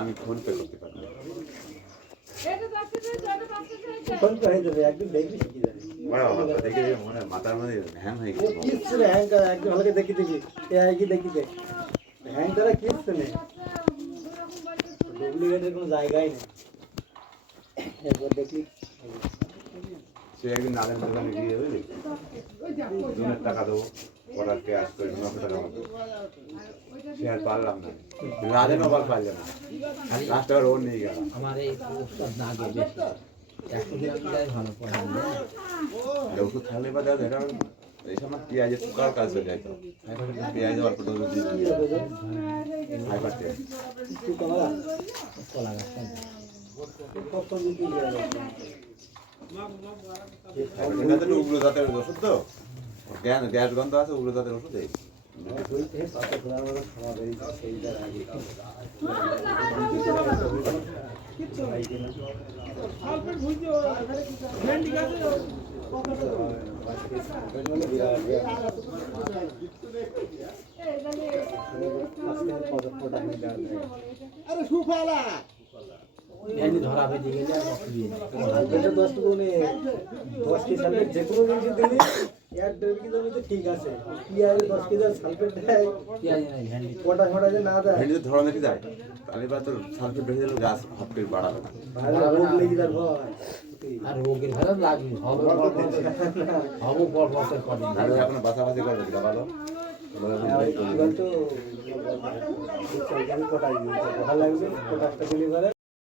আমি phone pay করতে পারি মাথার মধ্যে হ্যাং হয়ে গেছে হ্যাং করা কিচ্ছু নেই, ডুপ্লিকেটের কোনো জায়গাই নেই। এরপর দেখি সে একদিন নাদের দোকানে গিয়ে বুঝলি জনের টাকা দেবো ওরা ক্যাশ করে 900 টাকা মতো সে আর পারলাম না রাজে নবাল পারলাম না লাস্ট আবার ওর নিয়ে গেলাম আমার এই ওষুধ না আগে বেশি 100 গ্রাম ভালো পড়ে ওষুধ থাকলে বা দাদা এটা এই সময় পেঁয়াজের টুকার কাজ হয়ে যায় তো পেঁয়াজ অল্প টুকু দিয়ে ফাইবার দিয়ে কলা গাছ এটা তো উগ্র জাতের ওষুধ তো গ্যাস গন্ধ আছে উগ্র জাতের ওষুধ এই ধরা হয়ে গেলে যে কোনো জিনিস দিলে 1-1.5 কেজি জমিতে ঠিক আছে, পেঁয়াজে 10 কেজি সালফেট দেয়, কোটা ফোটা যে না দেয় ভেন্ডিতে ধরা নাকি যায় তাহলে এবার তোর সালফেট বেশি দিলে গাছ হপকে বাড়াবে না রোগ লেগে যার ভয়, আর রোগের ভয় লাগবে হবে এখন বাছাবাছি করবে কিনা ভালো তো কোটা লাগবে, কোটাটা দিলে